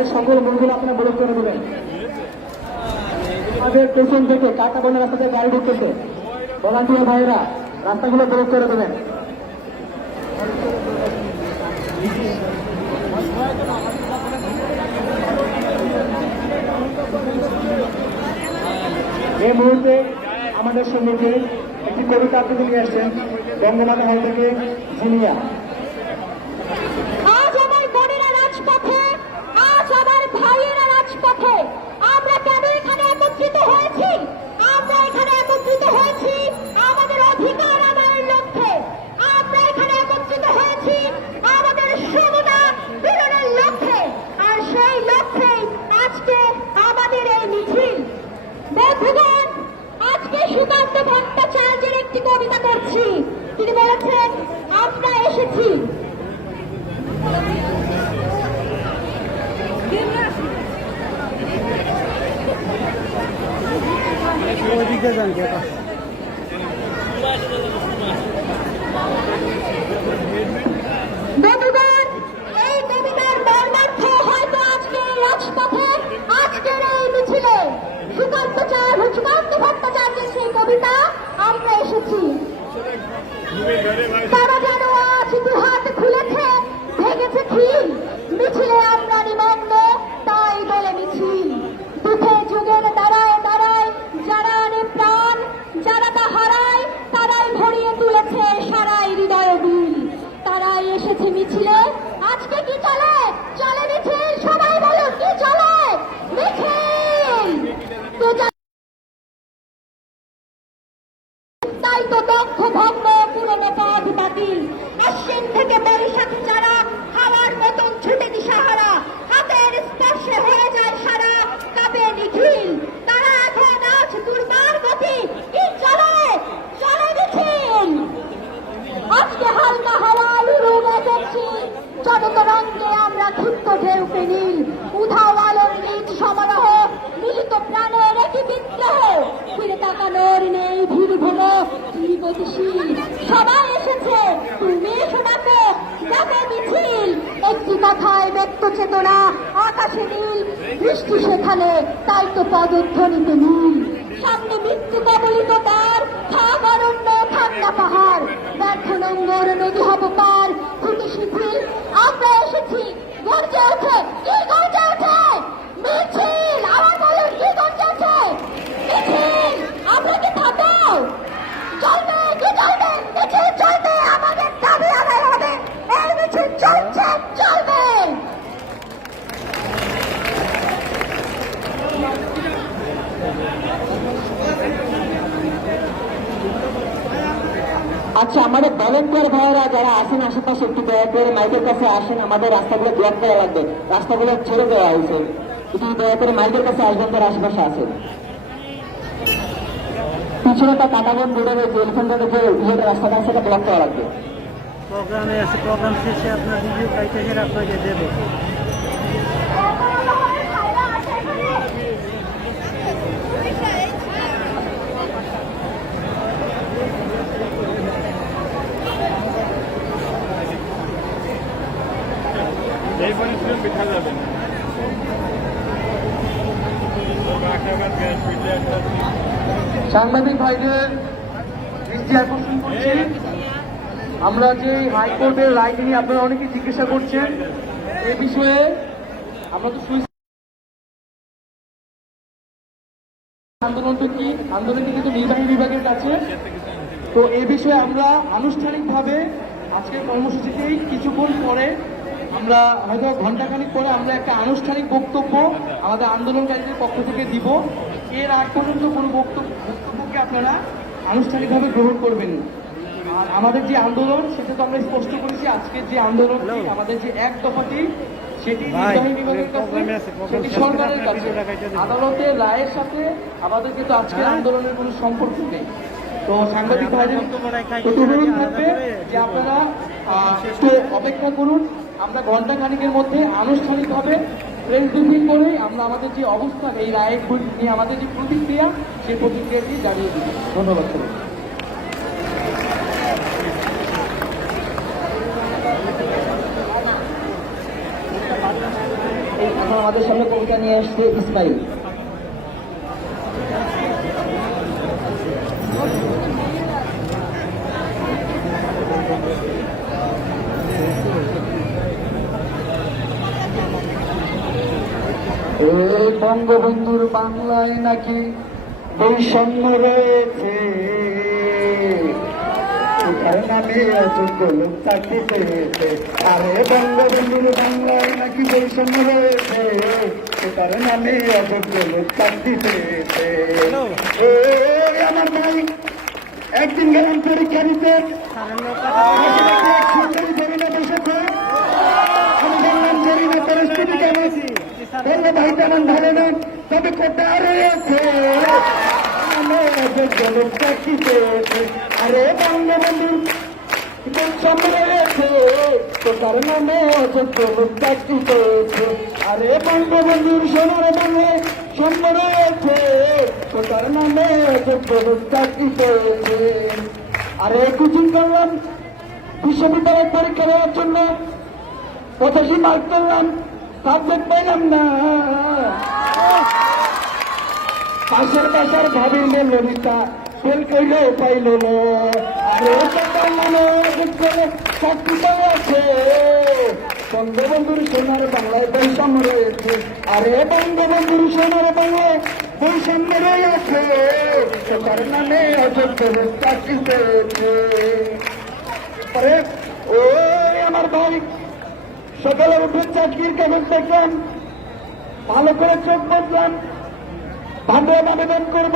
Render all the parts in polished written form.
আমাদের সকল মূলগুলো আপনারা ব্লক করে দেবেন। আমাদের পেছন থেকে কাটা বনের রাস্তা থেকে গাড়ি ঢুকতেছে, ভলান্টিয়ার ভাইয়েরা রাস্তাগুলো ব্লক করে দেবেন। এই মুহূর্তে আমাদের সঙ্গে একটি কবিতা আবৃত্তি নিয়ে আসছেন বঙ্গমাতা হল থেকে জিনিয়া। আজ আমার বোনেরা রাজপথে, আজ আমার ভাইয়েরা রাজপথে, আমরা কেন এখানে একত্রিত হয়েছি? আমরা এখানে একত্রিত হয়েছি আমাদের অধিকার আদায়ের লক্ষ্যে। আমরা এখানে একত্রিত হয়েছি আমাদের সমতা পূরণের লক্ষ্যে। আর সেই লক্ষ্যে আজকে আমাদের এই মিছিল। বন্ধুগণ, আজকে সুকান্ত ভট্টাচার্যের একটি কবিতা করছি। তিনি বলেছেন, আমরা এসেছি বন্ধুগণ, এই কবিতার মর্মার্থ হয়তো আজকের রাজপথে, আজকের এই মিছিলে সুকান্ত ভট্টাচার্যের সেই কবিতা আমরা এসেছি। তারা যেন আজ দু হাত খুলেছে, ভেঙেছে খিল, মিছিলে আমরা নিমগ্ন, তাই বলে মিছিল। দুঃখে যুগের দাঁড়ায় দাঁড়ায় যারা আনে প্রাণ, যারা তা হারায় তারাই ভরিয়ে তুলেছে সারাই হৃদয় বিল। তারাই এসেছে মিছিলে। আজকে কি চলে? চলে মিছিল। সবাই বলো, কি চলে? মিছিল। তাই তো দক্ষ ভগ্ন পুরনো পথ বাতিল। আশ্বিন থেকে বৈশাখ যারা হাওয়ার মতন ছুটে দিশাহারা, হাতের স্পর্শে হয়ে যায় সারা, কাঁপে নিখিল। তারা এখন আজ দুর্বার গতি, কি চলে? চলে মিছিল। আজকে হালকা হাওয়ায় রুমে দেখছি জগত রঙ্গে আমরা ক্ষিপ্ত ঢেউকে নীল। উধাও আলোর নিজ সমারোহ, মিলিত প্রাণের একই বিদ্রোহ। ফিরে তাকানোর নেই ভিড় ভোগ, কি গতিশীল। সবাই এসেছে, তুমি এসো ডাকো, ডাকো মিছিল। একটি কথায় ব্যক্ত চেতনা, আকাশে নীল, বৃষ্টি সেখানে, তাই তো পদধ্বনিতে নীল। সামনে মৃত্যু কবলিত তার, থাক অরণ্য, থাক না পাহাড়, ব্যর্থ নোংর নদী হব পার, খুঁটি শিথিল। আমরা এসেছি, গর্জে ওঠে, কি গর্জে ওঠে? মিছিল। আবার বলুন, কি গর্জে ওঠে? মিছিল। আমরা কি থাকো? চলবে, কি চলবে? মিছিল চলবে, আমাদের দাবি আদায় হবে। এই মিছিল চলছে, চলবে। আচ্ছা, আমাদের ভলেন্টিয়ার ভাইয়েরা যারা আসেন আশেপাশে একটু দয়া করে মাইকের কাছে আসেন। আমাদের রাস্তাগুলো ব্লক করা লাগবে, রাস্তাগুলো ছেড়ে দেওয়া হয়েছে। একটু দয়া করে মাইকের কাছে আসবেন যারা আশেপাশে আছেন। পিছনে তো কাটাবন রোডে রয়েছে, এলিফেন্ট রোডে যে রাস্তাটা আছে সেটা ব্লক করা লাগবে। প্রোগ্রামে আছে, প্রোগ্রাম শেষে আপনার রিভিউ কাইটেজের আপনাকে দেবো। পিঠা যাবে সাংবাদিক ভাইদের দৃষ্টি আকর্ষণ করছি, আমরা যে হাইকোর্টের রায় নিয়ে আপনারা অনেকে জিজ্ঞাসা করছেন এই বিষয়ে। আমরা তো আন্দোলনটা কি, আন্দোলনটি কিন্তু নির্বাহী বিভাগের কাছে। তো এই বিষয়ে আমরা আনুষ্ঠানিকভাবে আজকের কর্মসূচিতেই কিছুক্ষণ পরে, আমরা হয়তো ঘন্টাখানিক পরে আমরা একটা আনুষ্ঠানিক বক্তব্য আমাদের আন্দোলনকারীদের পক্ষ থেকে দিব। এর আগ পর্যন্ত কোনো বক্তব্যকে আপনারা আনুষ্ঠানিকভাবে গ্রহণ করবেন। আর আমাদের যে আন্দোলন সেটা তো আমরা স্পষ্ট করেছি, আজকের যে আন্দোলন আমাদের যে এক দফাটি সেটি নির্বাহী বিভাগের কাছে, সেটি সরকারের কাছে। আদালতের রায়ের সাথে আমাদের কিন্তু আজকের আন্দোলনের কোনো সম্পর্ক নেই। তো সাংবাদিক ভাইদের অনুরোধ থাকবে যে আপনারা একটু অপেক্ষা করুন। আমরা ঘন্টা খানিকের মধ্যে আনুষ্ঠানিকভাবে প্রেস ব্রিফিং করে আমরা আমাদের যে অবস্থান এই রায়ের নিয়ে আমাদের যে প্রতিক্রিয়া, সেই প্রতিক্রিয়াটি জানিয়ে দিব। ধন্যবাদ সবাই। এই আমাদের সামনে কবিতা নিয়ে আসছে ইসমাইল। এই বঙ্গবন্ধুর বাংলায় নাকি বৈষম্য রয়েছে, তার নামে অযোগ্য লোক চাকরি পেয়েছে। আরে বঙ্গবন্ধুর বাংলায় নাকি বৈষম্য রয়েছে, তার নামে অযোগ্য লোক চাকরি পেয়েছে। আমার ভাই একদিন গেলাম পরীক্ষা দিতে, সুন্দরী জরিনা বসেছে, আমি বললাম জরিনা পরিস্থিতি কেমন, বললো ভাই তেমন ভালো না, তবে কোটা রয়েছে, অযোগ্য লোক চাকরি পেয়েছে। আরে বঙ্গবন্ধুর বৈষম্য রয়েছে, তো তার নামে অযোগ্য লোক চাকরি পেয়েছে। আরে বঙ্গবন্ধুর সোনার বাংলায় সম্য রয়েছে, তো তার নামে অযোগ্য লোক চাকরি পেয়েছে। আরে কোচিং করলাম বিশ্ববিদ্যালয়ের পরীক্ষা দেওয়ার জন্য, 85 মার্ক করলাম, সাবজেক্ট পাইলাম না। পাশের বাসার ভাবিলে ললিতা ফেল করলেও পাইল না। আরে তার নামে অযোগ্য লোক চাকরি পেয়েছে। বঙ্গবন্ধুর সোনার বাংলায় বৈষম্য রয়েছে। আরে বঙ্গবন্ধুর সোনার বাংলায় বৈষম্য রয়েছে, তার নামে অযোগ্য লোক চাকরি পেয়েছে। আরে ও আমার ভাই সকালে উঠে চাকরির কাগজ দেখলাম, ভালো করে চোখ বসলাম, ভালো আবেদন করব,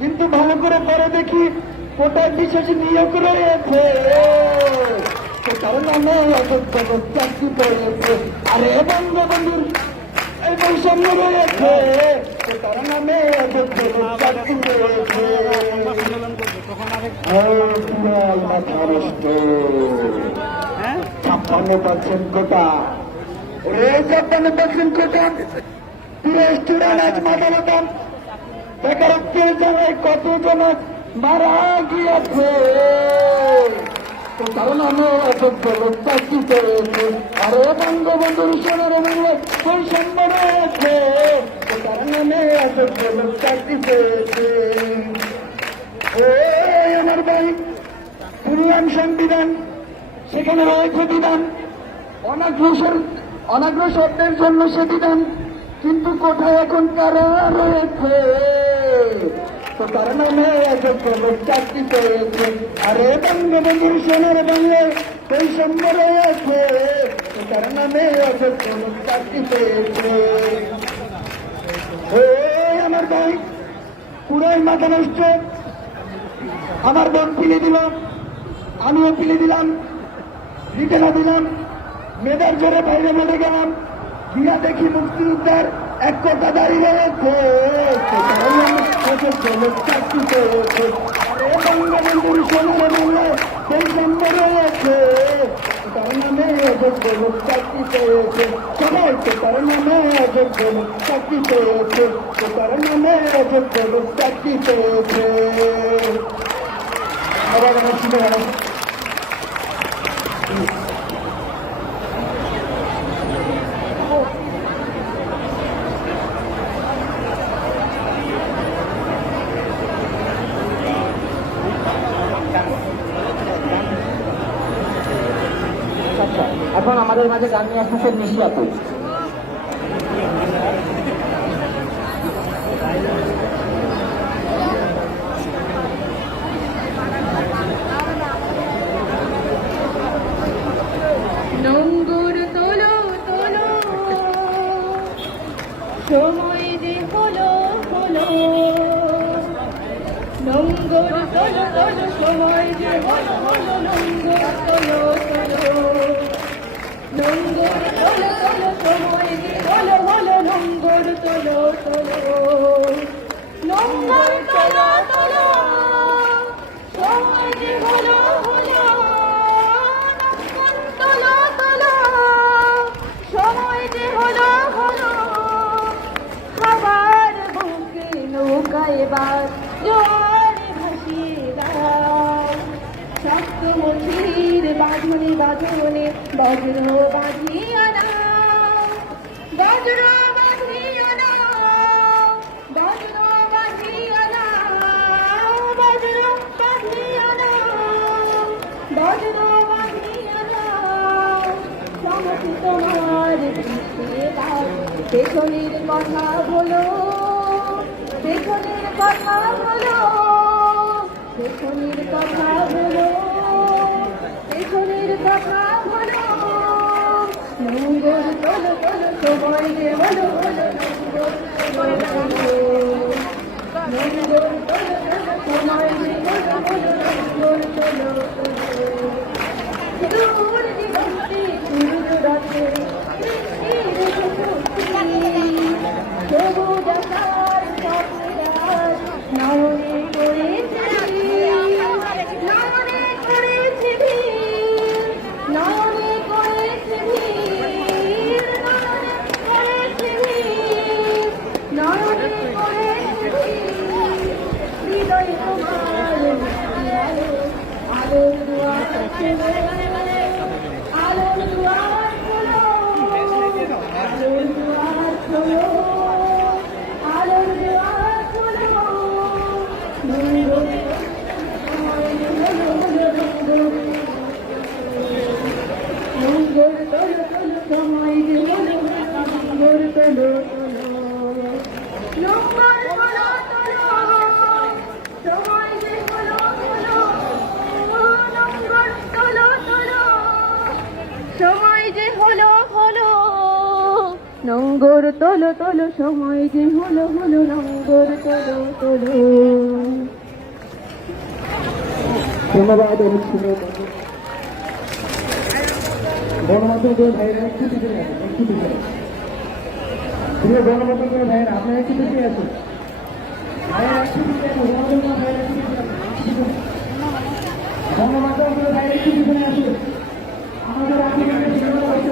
কিন্তু ভালো করে পরে দেখি কোটায় বিশেষ নিয়োগ রয়েছে, তার নামে অযোগ্য লোক চাকরি পেয়েছে। আরে বঙ্গবন্ধুর এই বৈষম্য রয়েছে, তার নামে অযোগ্য লোক চাকরি পেয়েছে। মাথা নষ্ট, 56% কোটা, ওরে 56% কোটা, পুরো স্টুডেন্ট আজ মাথা মতাম, বেকারত্বের জায়গায় কতজন মারা গিয়েছে, তো তার নামে অযোগ্য লোক চাকরি পেয়েছে। আরে বঙ্গবন্ধুর সোনার বাংলায় বৈষম্য রয়েছে, তো তার নামে অযোগ্য লোক চাকরি পেয়েছে। আমার ভাই শুনলাম সংবিধান, সেখানে রয়েছে বিধান, অনাগ্রসরদের জন্য সে বিধান, কিন্তু কোথায় এখন কারা রয়েছে, তো তার নামে অযোগ্য লোক চাকরি পেয়েছে। আরে বঙ্গবন্ধুর সোনার বাংলায় বৈষম্য রয়েছে, তো তার নামে অযোগ্য লোক চাকরি পেয়েছে। আমার ভাই পুরাই মাথা নষ্ট, আমার বোন পিলে দিল, আমিও পিলে দিলাম, রিটেনা দিলাম, মেয়েদের জোরে বাইরে বেড়ে গেলাম, গিয়া দেখি মুক্তিযোদ্ধার এক কোটা দাঁড়িয়ে রয়েছে, চাকরি পেয়েছে। আরে বঙ্গবন্ধুর সোনার বাংলায় বৈষম্য রয়েছে, তার নামে অযোগ্য লোক চাকরি পেয়েছে। সবাই তো তার নামে অযোগ্য লোক চাকরি পেয়েছে, তো তার নামে অযোগ্য লোক চাকরি পেয়েছে। এখন আমাদের মাঝে গান নিয়ে আসতেছে নিশি আপু। নঙ্গুর তোলো তোলো, সময় যে হলো হলো, নঙ্গুর তোলো তোলো, সময় যে হলো হলো, নঙ্গুর তোলো তোলো, নঙ্গুর তোলো তোলো, সময় যে হলো হলো, নঙ্গুর তোলো তোলো, নঙ্গুর তোলো তোলো, সময় যে হলো হলো, তোলো তোলো, সময় যে হলো হলো, খাবার বুকে নৌকা এবার জোয়ার ভাসিয়ে দাও, শক্ত মঠির বাঁধনে বাঁধনে বজ্র বাঁধিয়া দাও, বজ্র বাঁধিও না, বজ্র বাঁধিও না, বজ্র বাঁধিও না, বজ্র বাঁধিও না, চমকি তোমার দৃষ্টিতে দাও, পেছনের কথা বলো, পেছনের কথা বলো, পেছনের কথা বলো, পেছনের কথা বলো, নঙ্গর তোলো তোলো সময় রে বলো বলো, নঙ্গর তোলো নঙ্গর তোলো তোলো সময় রে বলো বলো, নঙ্গর তোলো দূর দিগন্তে সূর্য রাতে সবুজ আকার স্বপ্নরাজ নয়নে করেছে নয়নে করেছে ভিড়, নয়নে করেছে ভিড়, নয়নে করেছে ভিড়, নয়নে করেছে ভিড়, হৃদয় তোমার আলো, আলোর দুয়ার খোলো, আলোর দুয়ার খোলো, আলোর দুয়ার খোলো, আলোর দুয়ার খোলো, নঙ্গর নঙ্গর তোলো তোলো সময় রে বলো, নঙ্গর তোলো তোলো, নঙ্গর তোলো তোলো সময় রে বলো বলো, নঙ্গর তোলো তোলো সময় যে হলো হলো, নঙ্গর তোলো তোলো সময় যে হলো হলো, নঙ্গর তোলো তোলো। ধন্যবাদ অনুচ্ছেদ গণমাধ্যমের ভাইয়েরা একটু পিছিয়ে আছে, একটু পিছিয়ে প্রিয় গণমাধ্যমের ভাইয়েরা আপনারা একটু পিছিয়ে আছেন, ভাইয়েরা একটু পিছিয়ে আছে, গণমাধ্যমের ভাইয়েরা একটু পিছিয়ে আছে, গণমাধ্যমের ভাইয়েরা একটু পিছনে আসুন, আমাদের আন্দোলনের জন্য হচ্ছে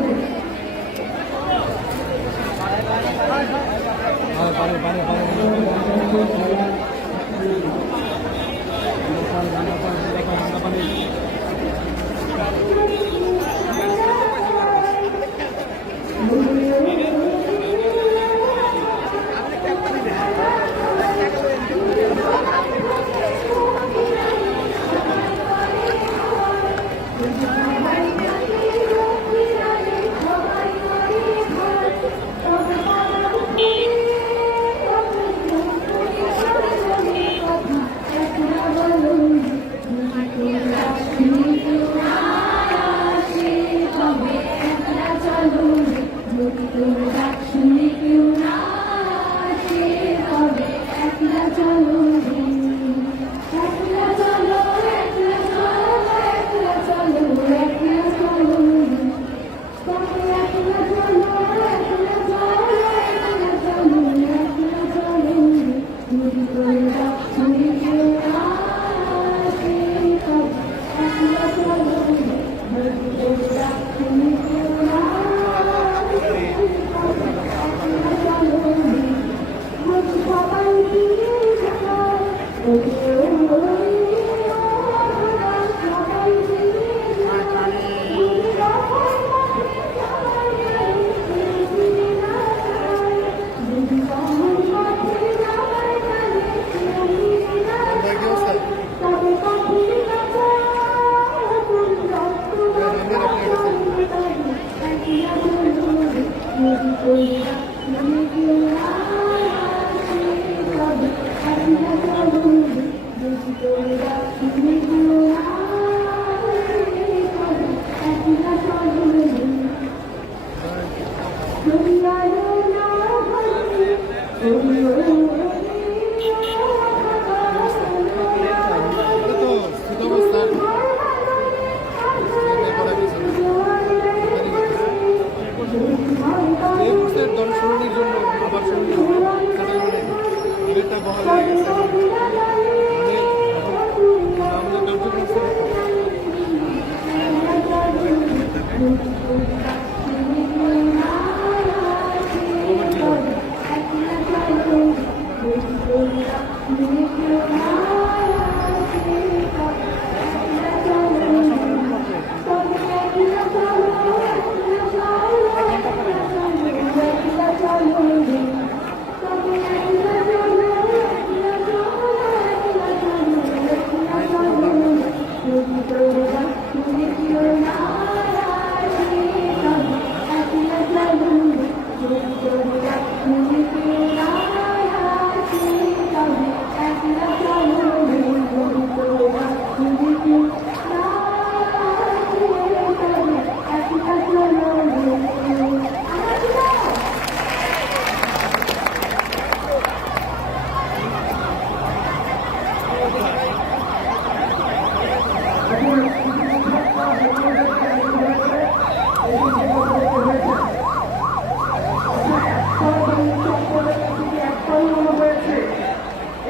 দর্শনের জন্য আবার এটা বহাল হয়ে গেছে আমাদের কার্যক্রম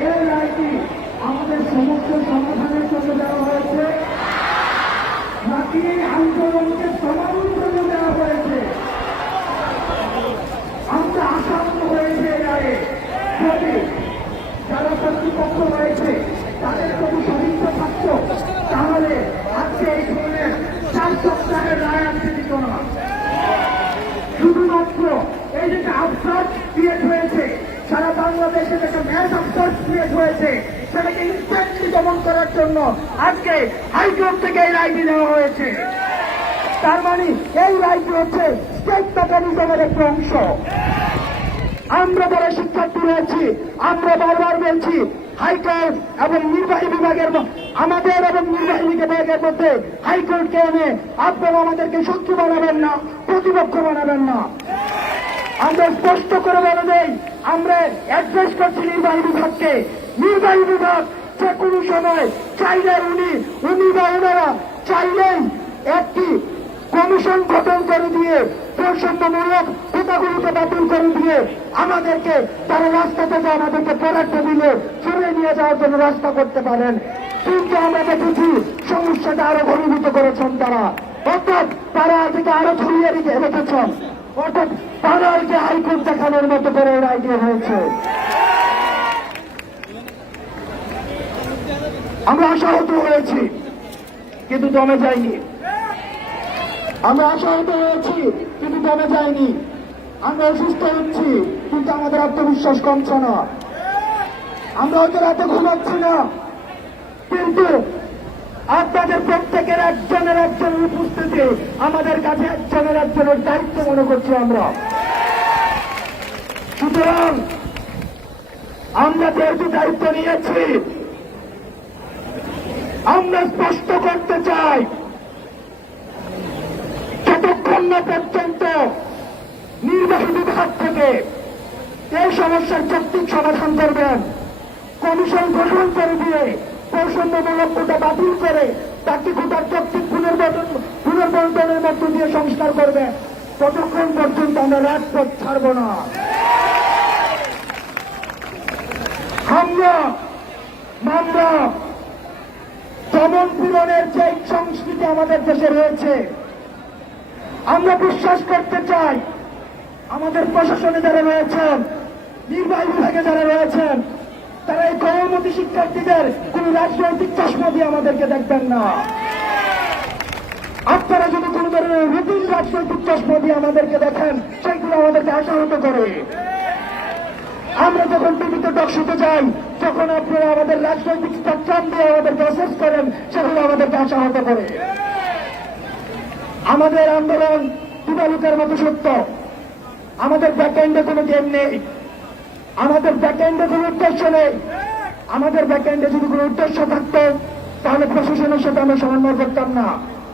এই রায়টি আমাদের সমস্যার সমাধানের জন্য দেওয়া হয়েছে নাকি আন্দোলনকে সমাধানের জন্য দেওয়া হয়েছে? আমরা আশান্ত হয়েছে এই রায়ে যদি যারা কর্তৃপক্ষ রয়েছে তাদের প্রতি সদিচ্ছ থাকতো তাহলে আজকে এই ধরনের 4 সপ্তাহের রায় আনতে দিত না। শুধুমাত্র এই যে আফসোস ক্রিয়েট হয়েছে সারা বাংলাদেশে একটা ম্যাচ আফসোস ক্রিয়েট হয়েছে সেটাকে ইনস্ট্যান্টলি দমন করার জন্য আজকে হাইকোর্ট থেকে এই রায়টি দেওয়া হয়েছে। তার মানে এই রায়টি হচ্ছে স্টেট মেকানিজমের একটা অংশ। আমরা যারা শিক্ষার্থী রয়েছি আমরা বারবার বলছি হাইকোর্ট এবং নির্বাহী বিভাগের আমাদের এবং নির্বাহী বিভাগের মধ্যে হাইকোর্টকে এনে আপনারা আমাদেরকে শত্রু বানাবেন না, প্রতিপক্ষ বানাবেন না। আমরা স্পষ্ট করে বলে দেই আমরা অ্যাড্রেস করছি নির্বাহী বিভাগকে। নির্বাহী বিভাগ যে কোনো সময় চাইলে উনি বা ওনারা চাইলেই একটি কমিশন গঠন করে দিয়ে বৈষম্যমূলক কোটাগুলিকে বাতিল করে দিয়ে আমাদেরকে তারা রাস্তা থেকে আমাদেরকে পড়ার টেবিলে সরিয়ে নিয়ে যাওয়ার জন্য রাস্তা করতে পারেন। কিন্তু আমরা দেখেছি সমস্যাটা আরো ঘনীভূত করেছেন তারা, অর্থাৎ তারা থেকে আরো ছড়িয়ে রেখেছেন, অর্থাৎ তাদেরকে হাইকোর্ট দেখানোর মতো করে রায় দিয়ে হয়েছে। আমরা আশাহত হয়েছি কিন্তু দমে যাইনি। আমরা আশাহত হয়েছি কিন্তু দমে যাইনি। আমরা অসুস্থ হচ্ছি কিন্তু আমাদের আত্মবিশ্বাস কমছে না। আমরা হয়তো রাতে ঘুমাচ্ছি না কিন্তু আপনাদের প্রত্যেকের একজনের উপস্থিতি আমাদের কাছে একজনের দায়িত্ব মনে করছি আমরা। সুতরাং আমরা যেহেতু দায়িত্ব নিয়েছি আমরা স্পষ্ট করতে চাই যতক্ষণ না পর্যন্ত নির্বাহী বিভাগ থেকে এই সমস্যার যৌক্তিক সমাধান করবেন, কমিশন গঠন করে দিয়ে বৈষম্যমূলক কোটা বাতিল করে তাকে কোটার যৌক্তিক পুনর্বন্টনের মধ্য দিয়ে সংস্কার করবে, ততক্ষণ পর্যন্ত আমরা রাজপথ ছাড়ব না। মামলা দমন পীড়নের যে সংস্কৃতি আমাদের দেশে রয়েছে আমরা বিশ্বাস করতে চাই আমাদের প্রশাসনে যারা রয়েছেন, নির্বাহী বিভাগে যারা রয়েছেন, তারা এই গৌরবতী শিক্ষার্থীদের কোন রাজনৈতিক চশমা দিয়ে আমাদেরকে দেখবেন না। আপনারা যদি কোন ধরনের রুটিন রাজনৈতিক চশমা দিয়ে আমাদেরকে দেখেন সেগুলো আমাদেরকে আশাহত করে। আমরা যখন টিভিতে টকশোতে যাই তখন আপনারা আমাদের রাজনৈতিক স্পেকট্রাম দিয়ে আমাদেরকে অ্যাসেস করেন, সেগুলো আমাদেরকে আশাহত করে। আমাদের আন্দোলন দিবালুকের মতো সত্য, আমাদের ব্যাকএন্ডে কোনো গেম নেই, আমাদের ব্যাকএন্ডে কোনো উদ্দেশ্য নেই। আমাদের ব্যাকএন্ডে যদি কোনো উদ্দেশ্য থাকতো তাহলে প্রশাসনের সাথে আমরা সমন্বয় করতাম না,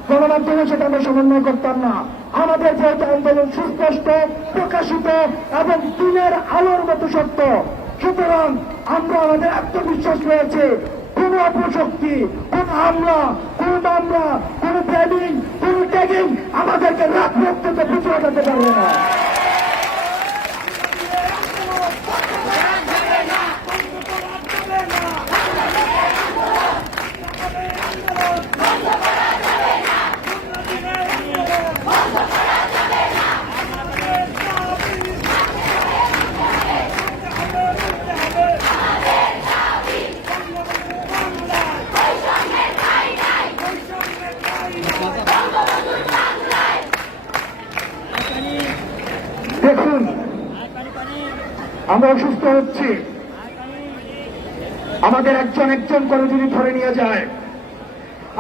গণমাধ্যমের সাথে আমরা সমন্বয় করতাম না। আমাদের যেহেতু আন্দোলন সুস্পষ্ট, প্রকাশিত এবং দিনের আলোর মতো সত্য, সুতরাং আমরা আমাদের আত্মবিশ্বাস রয়েছে কোন অপশক্তি, কোন হামলা, কোন মামলা, কোন ট্রেনিং, কোন ট্যাগিং আমাদেরকে রাজপথ থেকে পিছু হটাতে পারবে না। দেখুন আমরা অসুস্থ হচ্ছি, আমাদের একজন করে যদি ধরে নিয়ে যায়,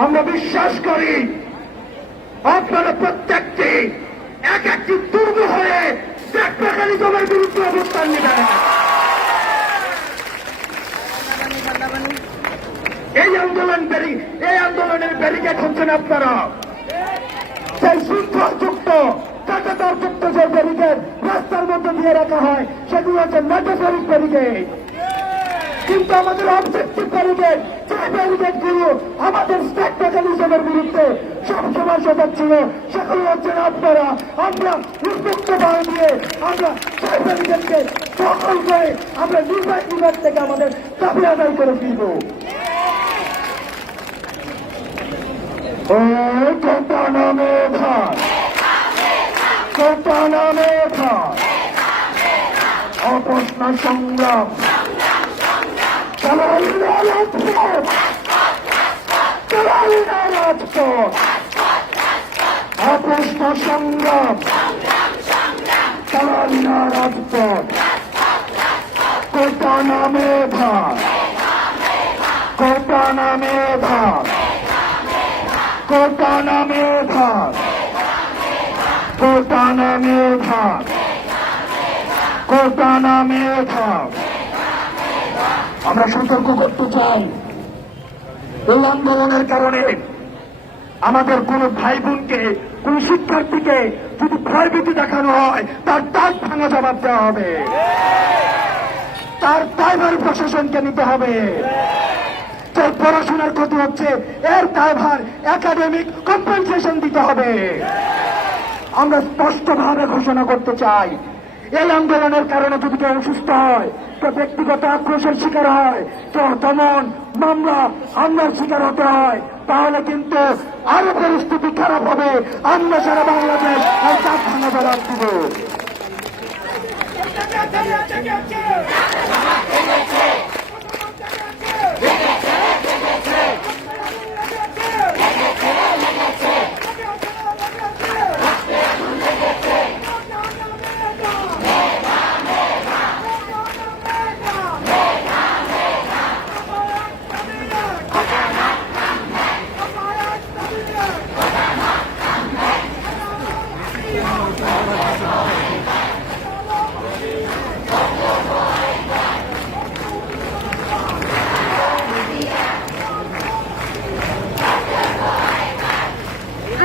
আমরা বিশ্বাস করি আপনারা প্রত্যেকটি একটি দুর্গ হয়ে মেকানিজমের বিরুদ্ধে অবস্থান নেবেন। এই আন্দোলনের ব্যারিকেড হচ্ছেন আপনারা, সেই শৃঙ্খলযুক্ত কাটাতারযুক্ত যে ব্যারিকেড রাস্তার মধ্যে দিয়ে রাখা হয় সেগুলো হচ্ছে মেটাফরিক ব্যারিকেড। কিন্তু আমাদের অবজেক্টিভ ব্যারিকেড, যে ব্যারিকেড গুলো আমাদের স্ট্যাক মেকানিজমের বিরুদ্ধে সবসময় সজাগ ছিল, সেগুলো হচ্ছেন আপনারা। আমরা উন্মুক্ত বাড়ি দিয়ে আমরা সেই ব্যারিকেডকে দখল করে আমরা নির্বাহী বিভাগ থেকে আমাদের দাবি আদায় করে ফিরব। ও কোটা নামে ভাই, কোটা নামে ভাই, অপস্ন সংগ্রাম, চালাই না রাজপথ, চালাই না রাজপথ, অপস্ন সংগ্রাম, চালাই না রাজপথ, কোটা নামে ভাই, কোটা নামে ভাই, কোটা নামে ভাই, কোটা নামে ভাই, কোটা নামে ভাই। আমরা সতর্ক করতে চাই, এই আন্দোলনের কারণে আমাদের কোন ভাই বোনকে, কোন শিক্ষার্থীকে যদি ভয়ভীতি দেখানো হয়, তার দাঁত ভাঙা জবাব দেওয়া হবে, তার দায়ভার প্রশাসনকে নিতে হবে। যে পড়াশোনার ক্ষতি হচ্ছে, এর দায়ভার একাডেমিক কম্পেনসেশন দিতে হবে। আমরা স্পষ্টভাবে ঘোষণা করতে চাই, এই আন্দোলনের কারণে যদি কেউ অসুস্থ হয়, কেউ ব্যক্তিগত আক্রোশের শিকার হয়, কেউ দমন, মামলা, হামলার শিকার হতে হয়, তাহলে কিন্তু আরো পরিস্থিতি খারাপ হবে। আমরা সারা বাংলাদেশ আর দাঁত ভাঙা জবাব দিব।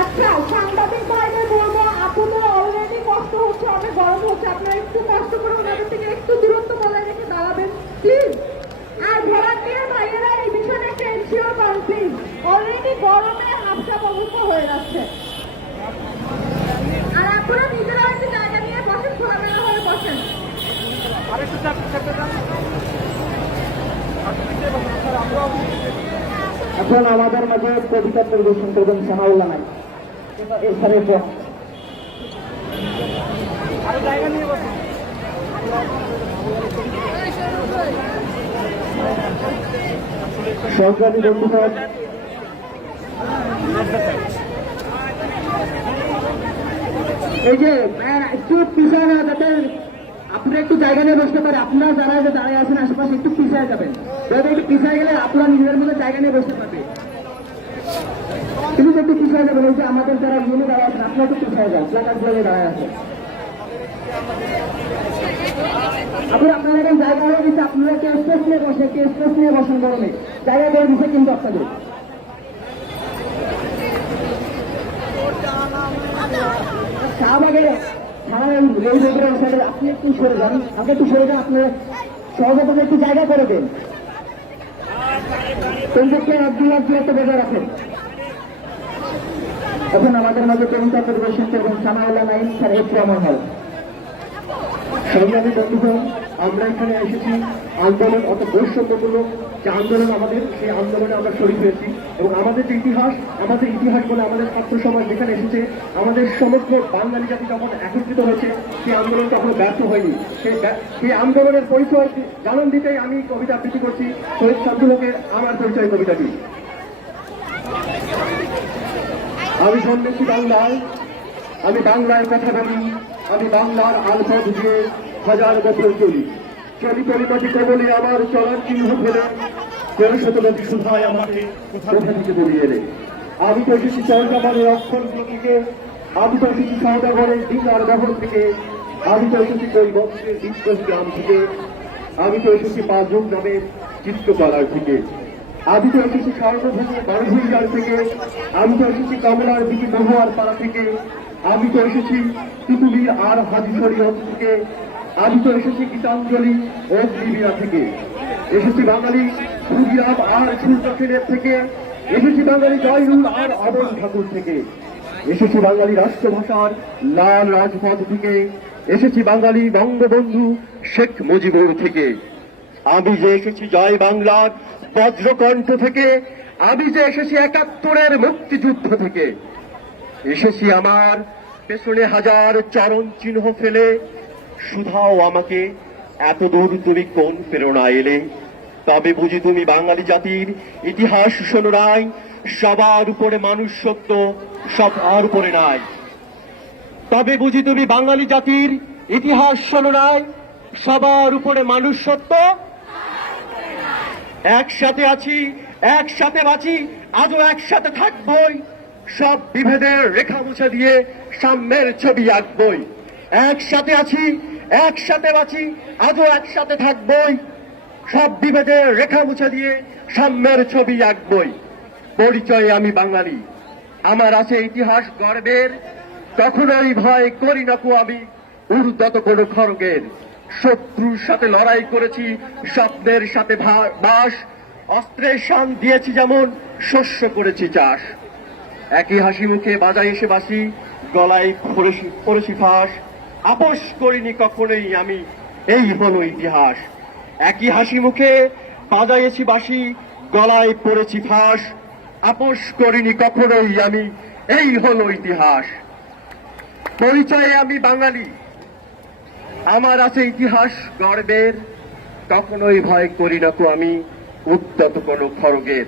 আচ্ছা, সাংবাদিক ভাইদের বলবো, আপনাদের অলরেডি কষ্ট হচ্ছে, অনেক গরম হচ্ছে, আপনারা একটু কষ্ট করে ওনাদের থেকে একটু দূরত্ব বজায় রেখে দাঁড়াবেন প্লিজ। আর ভলান্টিয়ার ভাইয়েরা এই বিষয়ে একটা এনশিওর করেন প্লিজ, অলরেডি গরমে হাফসাপ অবস্থা হয়ে যাচ্ছে। আর আপনারা নিজেরা একটু জায়গা নিয়ে বসেন, খোলামেলা হয়ে বসেন। এখন আমাদের মাঝে কবিতা পরিবেশন করবেন সানাউল্লাহ নাই, এছাড়া সরকারি বন্ধুগণ, এই যে একটু পিছায় না, যাতে আপনারা একটু জায়গা নিয়ে বসতে পারে। আপনারা যারা যে দাঁড়িয়ে আছেন আশেপাশে একটু পিছায় যাবেন, যাতে একটু পিছায় গেলে আপনারা নিজের মধ্যে জায়গা নিয়ে বসতে পারবে। কিন্তু একটু পিছায় যাবেন, ওই যে আমাদের যারা ইউনি দাঁড়িয়ে আছেন, আপনারা একটু পিছায় যান, প্লাকার্ড গুলো দাঁড়িয়ে আছেন। আপনারা এখন জায়গা হয়ে গেছে, আপনারা একটু স্পেস নিয়ে বসে, একটু স্পেস নিয়ে বসেন, গরমে জায়গা করে দিচ্ছে কিন্তু আপনাদের। শাহবাগে রেল রোডের সাইডে আপনি একটু সরে যান, আগে একটু সরে যান, আপনার সহযোগিতা একটু জায়গা করে দেন, কোনদিকে দূরত্ব বজায় রাখেন। এখন আমাদের মাঝে কবিতা পরিবেশন করবেন সানাউল্লাহ নাইম স্যার, একটু আমার হয়। সংগ্রামী বন্ধুগণ, আমরা এখানে এসেছি আন্দোলন, অত বৈষম্যমূলক যে আন্দোলন আমাদের, সেই আন্দোলনে আমরা শরীর হয়েছি। এবং আমাদের যে ইতিহাস, আমাদের ইতিহাস বলে আমাদের ছাত্র সমাজ যেখানে এসেছে, আমাদের সমগ্র বাঙালি জাতি যখন একত্রিত হয়েছে, সেই আন্দোলন কখনো ব্যর্থ হয়নি। সেই আন্দোলনের পরিচয় জানান দিতেই আমি কবিতা আবৃত্তি করছি, শহীদ শামসুল হকের আমার পরিচয় কবিতাটি। আমি জন্মেছি বাংলায়, আমি বাংলায় কথা বলি, আমি বাংলার আলপথ দিয়ে হাজার বছর চলি, চলি পরিপাটি কবলে আমার চলার চিহ্ন ফেলে, কোন শতবতী সুধায় আমাকে কোথা থেকে বলিয়ে এলে। আমি তো এসেছি চন্দ্রমানের অক্ষরগুলো থেকে, আমি তো এসেছি সৌদাগরের ডিঙ্গার বহর থেকে, আমি তো এসেছি কৈবর্তের বিদ্রোহী গ্রাম থেকে, আমি তো এসেছি পাঁচজন নামের চিত্রকলার থেকে, আমি তো এসেছি স্বর্ণভূমি বারভূইয়ার থেকে, আমি তো এসেছি কমলার দিকে মহুয়ার পাড়া থেকে, আমি তো এসেছি তিতুলি আর হাজি শরীয়ত থেকে, আমি তো এসেছি গীতাঞ্জলি ও লিবিয়া থেকে। এসেছি বাঙালি সুরিয়াম আর সুলতানের থেকে, এসেছি বাঙালি জয়নুল আর অমন ঠাকুর থেকে, এসেছি বাঙালি রাষ্ট্রভাষার লাল রাজপথ থেকে, এসেছি বাঙালি বঙ্গবন্ধু শেখ মুজিবুর থেকে। আমি যে এসেছি জয় বাংলার বজ্রকণ্ঠ থেকে, আমি যে এসেছি ৭১-এর মুক্তিযুদ্ধ থেকে, এসেছি আমার পেছনে হাজার চরণ চিহ্ন ফেলে, শুধাও আমাকে এত দূর তুমি কোন প্রেরণা এলে। তবে বুঝি তুমি বাঙালি জাতির ইতিহাস শোনো নাই, সবার উপরে মানুষ সত্য সবার উপরে নাই। তবে বুঝি তুমি বাঙালি জাতির ইতিহাস শোনো নাই, সবার উপরে মানুষ সত্য। একসাথে আছি, একসাথে বাঁচি, আজও একসাথে থাকবই, সব বিভেদের রেখা মুছে দিয়ে সাম্যের ছবি আঁকবই। একসাথে আছি, একসাথে বাঁচি, আজও একসাথে থাকবই, সব বিভেদের রেখা মুছে দিয়ে সাম্যের ছবি আঁকবই। পরিচয়ে আমি বাঙালি, আমার আছে ইতিহাস গর্বের, কখনোই ভয় করি না কো আমি উর্দত কোনো খড়গের। শত্রুর সাথে লড়াই করেছি, স্বপ্নের সাথে বাস, অস্ত্রের শান দিয়েছি যেমন শস্য করেছি চাষ। একই হাসি মুখে বাজায় এসে বাসি, গলায় পড়েছি ফাঁস, আপোষ করিনি কখনোই আমি, এই হলো ইতিহাস। একই হাসি মুখে বাজাইছি বাসি, গলায় পড়েছি ফাঁস, আপোষ করিনি কখনোই আমি, এই হলো ইতিহাস। পরিচয়ে আমি বাঙালি, আমার আছে ইতিহাস গর্বের, কখনোই ভয় করি না তো আমি উদ্যত কোনো খড়গের।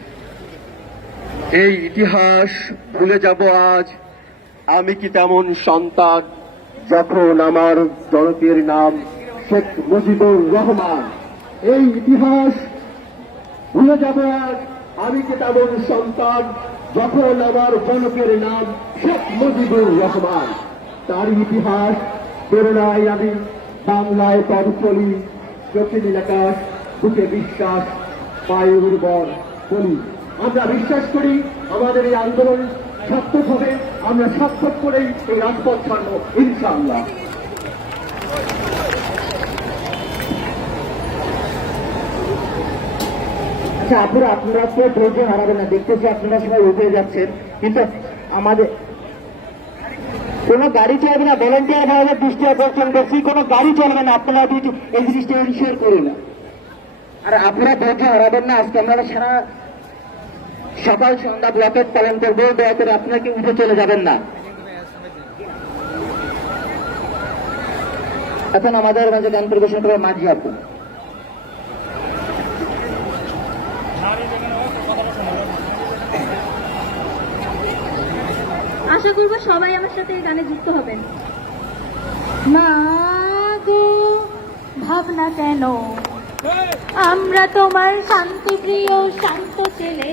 এই ইতিহাস ভুলে যাব আজ, আমি কি তেমন সন্তান যখন আমার জনকের নাম শেখ মুজিবুর রহমান। এই ইতিহাস ভুলে যাব আজ, আমি কি তেমন সন্তান যখন আমার জনকের নাম শেখ মুজিবুর রহমান। তার ইতিহাস প্রেরণায় আমি বাংলায় পথ চলি, চোখে নীলাকাশ, বুকে বিশ্বাস, পায়ে উর্বর বলি। আমরা বিশ্বাস করি আমাদের এই আন্দোলন সার্থক হবে, আমরা সার্থক করেই এই রাজপথ ছাড়বো ইনশাআল্লাহ। আচ্ছা আপনারা তো ধৈর্য হারাবেন না, দেখতেছি আপনারা সবাই উঠে যাচ্ছেন, কিন্তু আমাদের কোনো গাড়ি চলবে না, ভলেন্টিয়ার ভাবে দৃষ্টি আকর্ষণ করছি, কোনো গাড়ি চলবে না, আপনারা এই জিনিসটা শেয়ার করুন না। আর আপনারা ধৈর্য হারাবেন না, আজকে আমরা সারা সকাল সন্ধ্যা ব্লকেট পালন করবো, দয়া করে আপনাকে উঠে চলে যাবেন না। এখন আমাদের মাঝে গান পরিবেশন করবে মাঝি আপু। আশা করবো সবাই আমার সাথে এই গানে যুক্ত হবেন। মা গো ভাবনা কেন, আমরা তোমার শান্তি প্রিয় শান্ত ছেলে,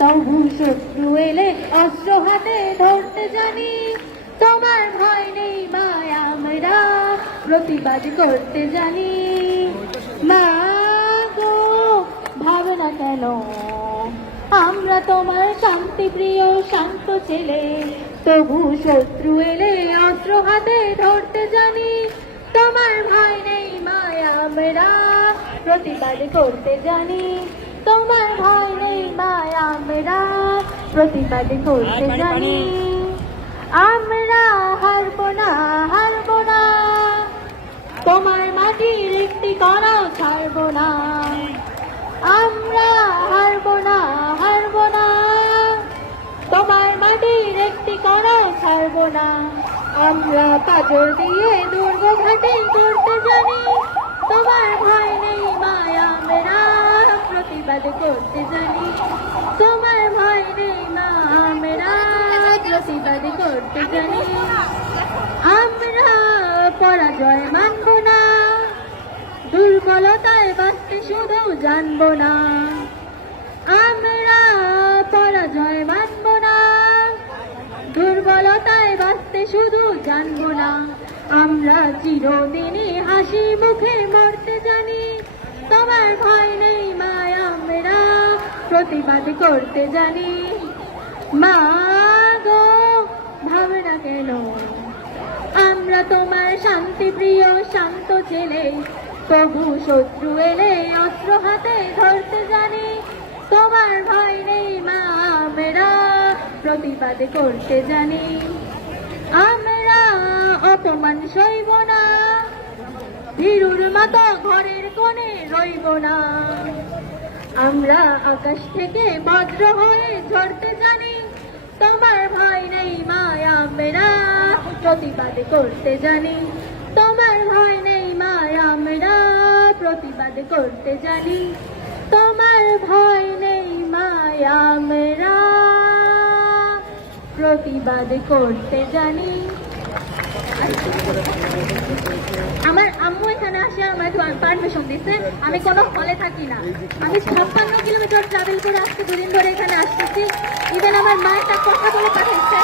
তবু শত্রু এলে অস্ত্র হাতে ধরতে জানি, তোমার ভয় নেই মায় আমরা প্রতিবাদ করতে জানি। মা গো ভাবনা কেন, আমরা তোমার শান্তি প্রিয় শান্ত ছেলে, তবু শত্রু এলে অস্ত্র হাতে ধরতে জানি, তোমার ভয় নেই মায় আমরা প্রতিবাদ করতে জানি, তোমার ভয় নেই মায় আমরা প্রতিবাদ করতে জানি। আমরা হারবো না, হারবো না, তোমার মাটির একটি কণাও ছাড়বো না। আমরা হারবো না, হারবো না, তোমার মাটির একটি কণাও ছাড়বো না। আমরা পাথর দিয়ে দুর্গ ঘাটে করতে জানি, তোমার ভয় নেই মায় আমরা প্রতিবাদ করতে জানি, তোমার ভয় নেই মা আমরা প্রতিবাদ করতে জানি। আমরা পরাজয় মানব না, দুর্বলতায় বাঁচতে শুধু জানবো না। আমরা পরাজয় মানব না, দুর্বলতায় বাঁচতে শুধু জানবো না। আমরা চিরদিনই হাসি মুখে মরতে জানি, তোমার ভয় নেই মায় আমরা প্রতিবাদ করতে জানি। মা গো ভাবনা কেন, আমরা তোমার শান্তি প্রিয় শান্ত ছেলে, তবু শত্রু এলে অস্ত্র হাতে ধরতে জানি, তোমার ভয় নেই মা, আমরা প্রতিবাদ করতে জানি। আমরা অপমান সইব না, ভীরুর মতো ঘরের কোণে রইব না। আমরা আকাশ থেকে বজ্র হয়ে ঝরতে জানি, তোমার ভয় নেই মা, আমরা প্রতিবাদ করতে জানি। তোমার ভয় নেই মা, আমরা প্রতিবাদ করতে জানি। তোমার ভয় নেই মা, আমরা প্রতিবাদ করতে জানি। আমার আম্মু এখানে আসে আমাকে পারমিশন দিচ্ছে, আমি কোনো হলে থাকি না। আমি 56 কিলোমিটার ট্রাভেল করে আজকে 2 দিন ধরে এখানে আসতেছি। ইভেন আমার মা একটা কথা বলে পাঠাইছে,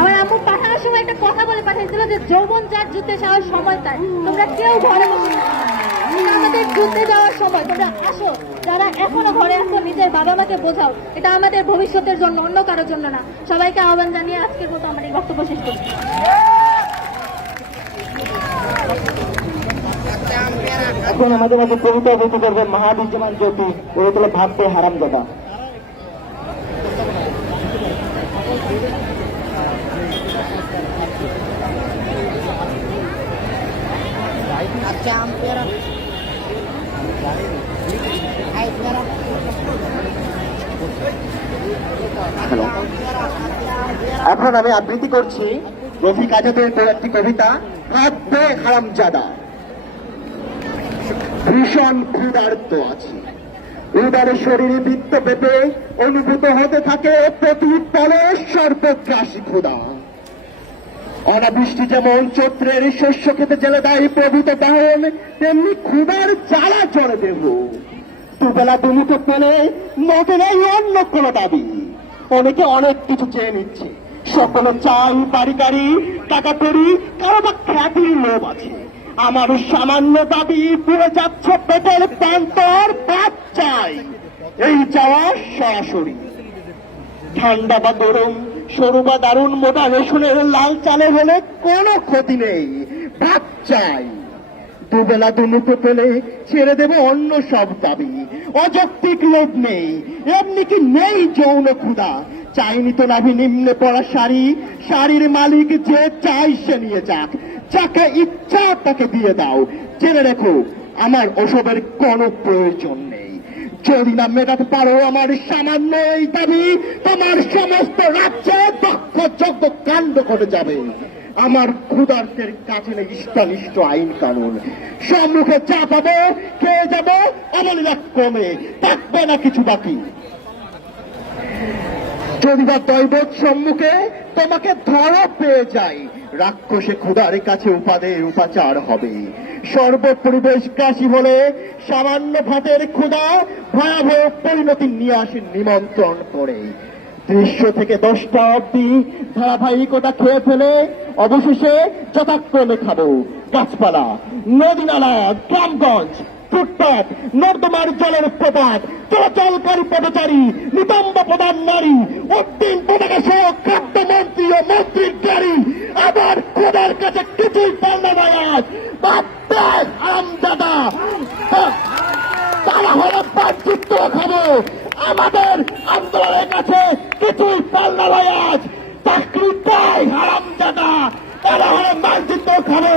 আমার আম্মু পাঠানোর সময় একটা কথা বলে পাঠাইছিল যে যৌবন যার যুদ্ধে যাওয়ার সময় তার, তোমরা কেউ ঘরে বসে না, এটা আমাদের যুদ্ধে যাওয়ার সময়, তোমরা আসো। যারা এখনো ঘরে আসো নিজের বাবা মাকে বোঝাও, এটা আমাদের ভবিষ্যতের জন্য, অন্য কারোর জন্য না। সবাইকে আহ্বান জানিয়ে আজকের মতো আমার এই বক্তব্য শেষ করছি। এখন আমাদের মাঝে কবিতা আবৃত্তি করবেন মাহাবিজ্যমান জ্যোতি, কবিতা ভাবতে হারাম দাদা। হ্যালো, এখন আমি আবৃত্তি করছি রফিক আজাদের একটি কবিতা, ভাবতে হারামজাদা। ভীষণ ক্ষুধার্ত আছি, উদার শরীরে বৃত্ত পেতে অনুভূত হতে থাকে প্রতি পলে সর্বগ্রাসী ক্ষুধা। অনাবৃষ্টি যেমন চৈত্রের শস্য খেতে জেলে দেয় প্রভূত দাহন, তেমনি ক্ষুধার জ্বালা চড়ে দেব। দুবেলা দুমুঠো পেলে নটে নেই অন্য কোনো দাবি। অনেকে অনেক কিছু চেয়ে নিচ্ছে, সকলে চাই বাড়ি গাড়ি টাকা করি, কারো বা খ্যাতির লোভ আছে। আমার সামান্য দাবি পুড়ে যাচ্ছে পেটের প্যান্তর, ভাত চাই এই চাওয়া সরাসরি। ঠান্ডা বা গরম, সরু বা দারুণ, মোটা রেশনের লাল চালে হলে কোনো ক্ষতি নেই, ভাত চাই। দুবেলা দুমুঠো পেলে ছেড়ে দেব অন্য সব দাবি। অযৌক্তিক লোভ নেই, এমনি কি নেই যৌন ক্ষুধা। চাইনি তো নাভি নিম্নে পড়া শাড়ি, শাড়ির মালিক যে চাই সে নিয়ে যাক, যাকে ইচ্ছা তাকে দিয়ে দাও। জেনে রেখো আমার ওসবের কোনো প্রয়োজন নেই। যদি না মেটাতে পারো আমার সামান্য এই দাবি, তোমার সমস্ত রাজ্যে দক্ষ যজ্ঞ কাণ্ড ঘটে যাবে। আমার ক্ষুধার্তের কাছে নেই ইষ্টানিষ্ট আইন কানুন। সম্মুখে চা পাবো, খেয়ে যাবো, অবলীলা কমে থাকবে না কিছু বাকি। যদি বা দৈবত সম্মুখে তোমাকে ধরা পেয়ে যায়, রাক্ষসে ক্ষুধার কাছে উপাদেয় উপাচার হবে। সর্বপরিবেশ গ্রাসী হলে সামান্য ভাতের ক্ষুধা ভয়াবহ পরিণতি নিয়ে আসে নিমন্ত্রণ করে। 300 থেকে 10টা অব্দি ধারাবাহিকতা খেয়ে ফেলে অবশেষে যথাক্রমে খাবো গাছপালা, নদী নালা, গ্রামগঞ্জ, ফুটপাত, নর্দমার জলের প্রপাত, চলাচলকারী পদচারী, নিতম্ব প্রধান নারী, অন্তিম পতাকা সহ খাদ্যমন্ত্রী ও মন্ত্রীর গাড়ি। আবার খোদার কাছে কিছুই পাল্লা নয় আজ, ভাবতে হারামজাদা। তারা হলে বাহ্যিত্ব খাবো, আমাদের আন্দোলনের কাছে কিছুই পাল্লা নয় আজ। চাকরি চাই হারামজাদা, তারা হলে মানচিত্র খাবো।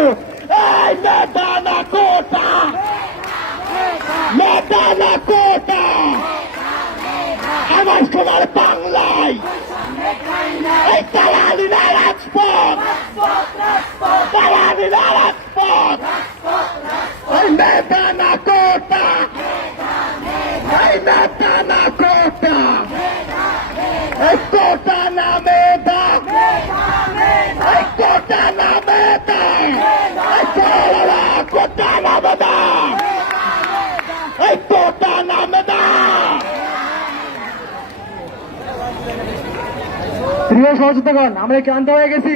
এই নেতা না কোটা, নেতা না কোটা, আমার সোনার বাংলায় এই তালালিনা রাজপথ, তালালিনা রাজপথ, এই নেতা না কোটা, এই নেতা না কোটা, এই কোটা না মেধা, এই কোটা না মেধা, এই কোটা না মেধা, এই কোটা না প্রিয় সহযোগিতাগণ, আমরা ক্লান্ত হয়ে গেছি।